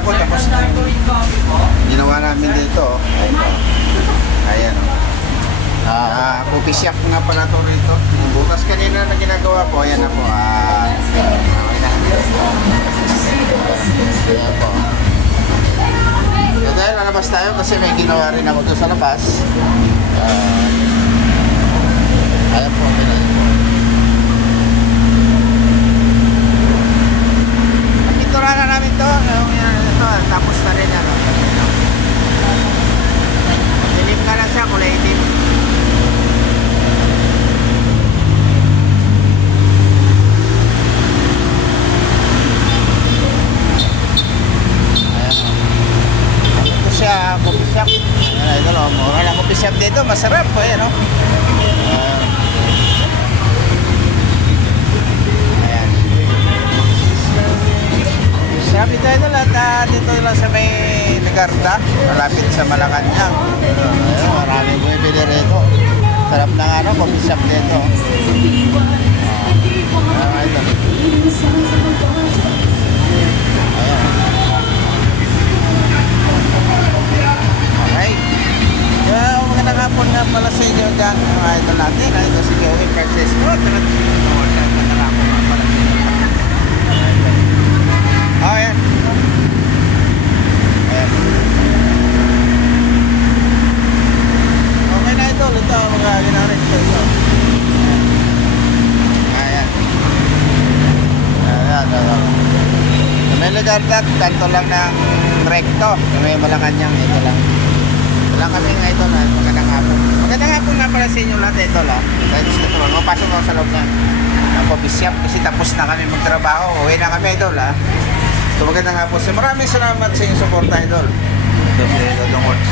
po, tapos na. Ginawa namin dito. Ayan. Coffee shop nga pala ito rito. Yung butas kanina na ginagawa ko, ayan na po. Ayan po. So dahil lalabas tayo kasi may ginawa rin ako doon sa labas. Ayan po. Pintura na namin ito. Tapos na rin ano. Dilim ka na siya, kulay itim. Coffee shop. Ito no, mura lang coffee shop dito, masarap po yan, no? Ayan. Sabi tayo na lahat, dito lang sa may Ligarda, malapit sa Malacanang. Ayan, marami bumibili rito. Sarap na nga, no, coffee shop dito. Ito. Magandang hapon nga pala sa inyo dyan. Ito natin, ito si Joey Francisco. Magandang hapon nga pala sa inyo. Ayan. Ayan. Okay na ito. Ito ang mga ginarin ko ito. Ayan. Ayan. May Ligarda, kanto lang ng recto. May Malacanang, ito lang. Wala kami nga ito na magandang hapon. Magandang hapon nga pala sa inyo lahat ito lang. Dahil gusto ito, mapasok ako sa loob ng coffee shop kasi tapos na kami magtrabaho. Uwi na kami idol ha. So magandang hapon. Maraming salamat sa inyong suporta idol. Ito si Dodong Works.